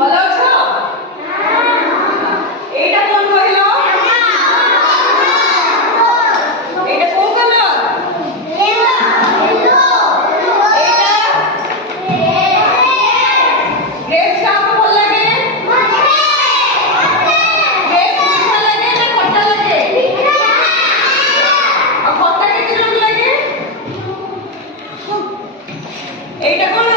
ভালো আছো? এইটা কোন হইল? এটা কোন কালার? এটা গ্রেপস কাকে ভাল লাগে? গ্রেপস মিঠা লাগে না খট্টা লাগে? আর খট্টা কে কিরকম লাগে? এইটা কোন?